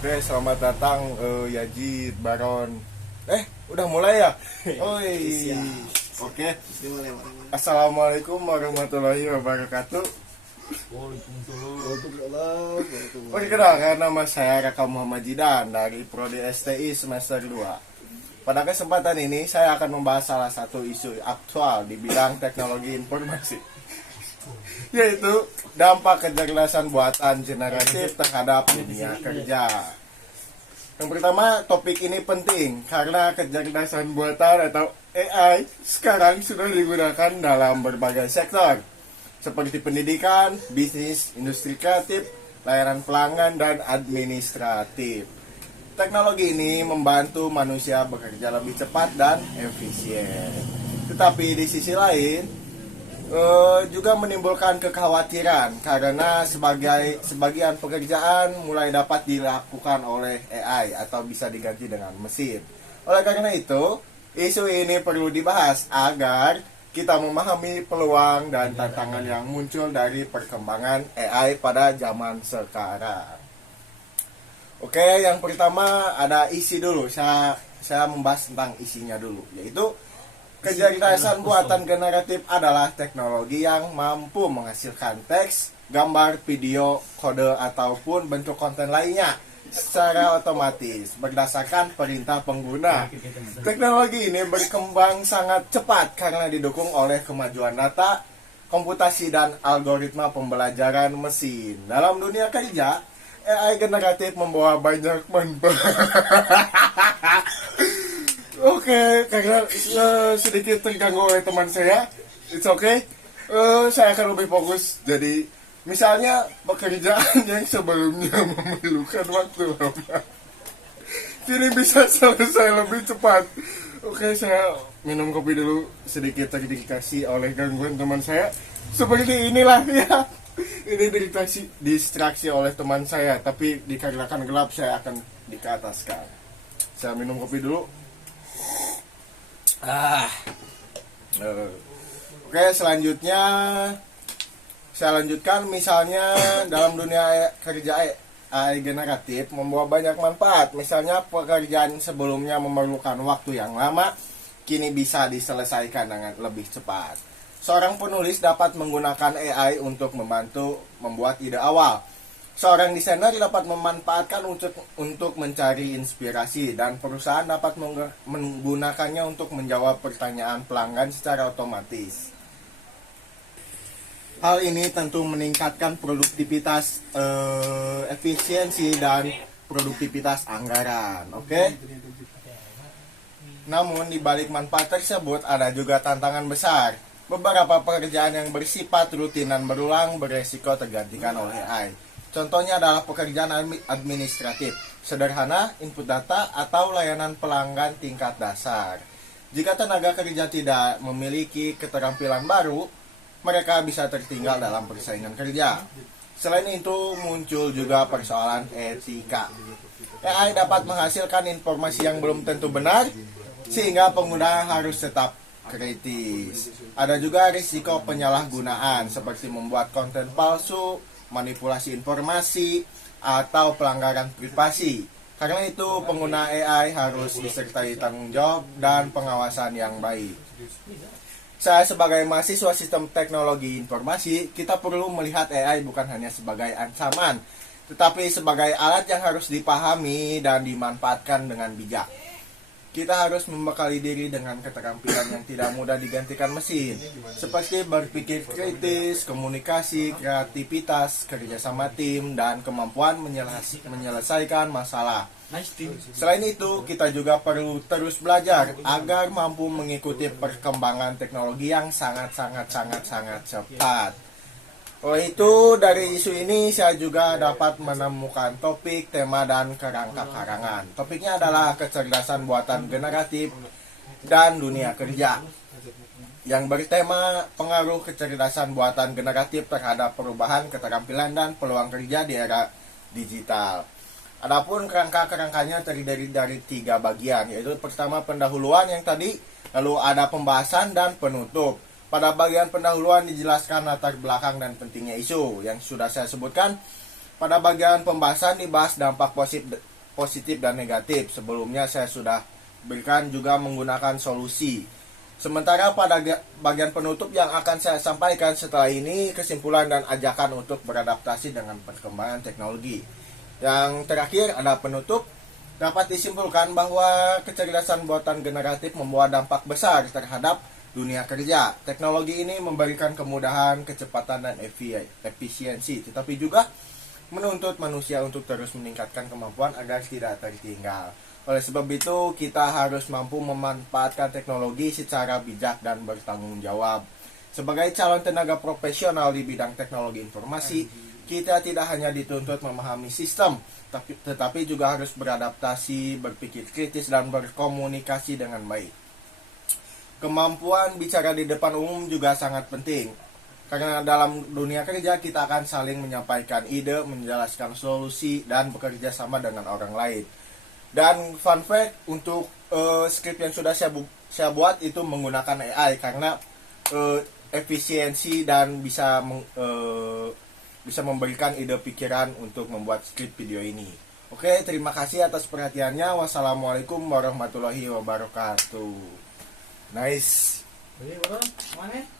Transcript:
Oke, selamat datang Yajid Baron. Udah mulai ya? Oi. Oke. Assalamualaikum warahmatullahi wabarakatuh. Waalaikumsalam. Perkenalkan, nama saya Raka Muhammad Jidan dari Prodi STI semester 2. Pada kesempatan ini saya akan membahas salah satu isu aktual di bidang teknologi informasi, yaitu dampak kecerdasan buatan generatif terhadap dunia kerja. Yang pertama, topik ini penting karena kecerdasan buatan atau AI sekarang sudah digunakan dalam berbagai sektor seperti pendidikan, bisnis, industri kreatif, layanan pelanggan, dan administratif. Teknologi ini membantu manusia bekerja lebih cepat dan efisien. Tetapi di sisi lain, juga menimbulkan kekhawatiran karena sebagian pekerjaan mulai dapat dilakukan oleh AI atau bisa diganti dengan mesin. Oleh karena itu, isu ini perlu dibahas agar kita memahami peluang dan tantangan yang muncul dari perkembangan AI pada zaman sekarang. Oke, yang pertama ada isi dulu. Saya membahas tentang isinya dulu, yaitu kecerdasan buatan generatif adalah teknologi yang mampu menghasilkan teks, gambar, video, kode, ataupun bentuk konten lainnya secara otomatis berdasarkan perintah pengguna. Teknologi ini berkembang sangat cepat karena didukung oleh kemajuan data, komputasi, dan algoritma pembelajaran mesin. Dalam dunia kerja, AI generatif membawa banyak manfaat. Oke, karena sedikit terganggu oleh teman saya, it's okay. Saya akan lebih fokus. Jadi, misalnya pekerjaan yang sebelumnya memerlukan waktu lama, kini bisa selesai lebih cepat. Oke, saya minum kopi dulu, sedikit terdikasi oleh gangguan teman saya. Seperti inilah ya. Ini distraksi oleh teman saya, tapi dikarenakan gelap saya akan dikeataskan. Saya minum kopi dulu. Oke, selanjutnya saya lanjutkan. Misalnya dalam dunia kerja AI generatif membawa banyak manfaat. Misalnya pekerjaan sebelumnya memerlukan waktu yang lama, kini bisa diselesaikan dengan lebih cepat. Seorang penulis dapat menggunakan AI untuk membantu membuat ide awal. Seorang desainer dapat memanfaatkan untuk mencari inspirasi, dan perusahaan dapat menggunakannya untuk menjawab pertanyaan pelanggan secara otomatis. Hal ini tentu meningkatkan produktivitas, efisiensi, dan produktivitas anggaran. Oke? Namun di balik manfaat tersebut ada juga tantangan besar. Beberapa pekerjaan yang bersifat rutin dan berulang beresiko tergantikan oleh AI. Contohnya adalah pekerjaan administratif, sederhana, input data, atau layanan pelanggan tingkat dasar. Jika tenaga kerja tidak memiliki keterampilan baru, mereka bisa tertinggal dalam persaingan kerja. Selain itu, muncul juga persoalan etika. AI dapat menghasilkan informasi yang belum tentu benar, sehingga pengguna harus tetap kritis. Ada juga risiko penyalahgunaan seperti membuat konten palsu, manipulasi informasi, atau pelanggaran privasi. Karena itu pengguna AI harus disertai tanggung jawab dan pengawasan yang baik. Saya sebagai mahasiswa sistem teknologi informasi, kita perlu melihat AI bukan hanya sebagai ancaman, tetapi sebagai alat yang harus dipahami dan dimanfaatkan dengan bijak. Kita harus membekali diri dengan keterampilan yang tidak mudah digantikan mesin, seperti berpikir kritis, komunikasi, kreativitas, kerjasama tim, dan kemampuan menyelesaikan masalah. Selain itu, kita juga perlu terus belajar agar mampu mengikuti perkembangan teknologi yang sangat cepat. Oleh itu, dari isu ini saya juga dapat menemukan topik, tema, dan kerangka karangan. Topiknya adalah kecerdasan buatan generatif dan dunia kerja, yang bertema pengaruh kecerdasan buatan generatif terhadap perubahan keterampilan dan peluang kerja di era digital. Adapun kerangka-kerangkanya terdiri dari 3 bagian, yaitu pertama pendahuluan yang tadi, lalu ada pembahasan dan penutup. Pada bagian pendahuluan dijelaskan latar belakang dan pentingnya isu yang sudah saya sebutkan. Pada bagian pembahasan dibahas dampak positif dan negatif. Sebelumnya saya sudah berikan juga menggunakan solusi. Sementara pada bagian penutup yang akan saya sampaikan setelah ini, kesimpulan dan ajakan untuk beradaptasi dengan perkembangan teknologi. Yang terakhir ada penutup. Dapat disimpulkan bahwa kecerdasan buatan generatif membawa dampak besar terhadap dunia kerja. Teknologi ini memberikan kemudahan, kecepatan, dan efisiensi, tetapi juga menuntut manusia untuk terus meningkatkan kemampuan agar tidak tertinggal. Oleh sebab itu, kita harus mampu memanfaatkan teknologi secara bijak dan bertanggung jawab. Sebagai calon tenaga profesional di bidang teknologi informasi, kita tidak hanya dituntut memahami sistem, tetapi juga harus beradaptasi, berpikir kritis, dan berkomunikasi dengan baik. Kemampuan bicara di depan umum juga sangat penting. Karena dalam dunia kerja kita akan saling menyampaikan ide, menjelaskan solusi, dan bekerja sama dengan orang lain. Dan fun fact, untuk skrip yang sudah saya buat itu menggunakan AI karena efisiensi dan bisa memberikan ide pikiran untuk membuat skrip video ini. Oke, terima kasih atas perhatiannya. Wassalamualaikum warahmatullahi wabarakatuh. Nice. Jadi, mana?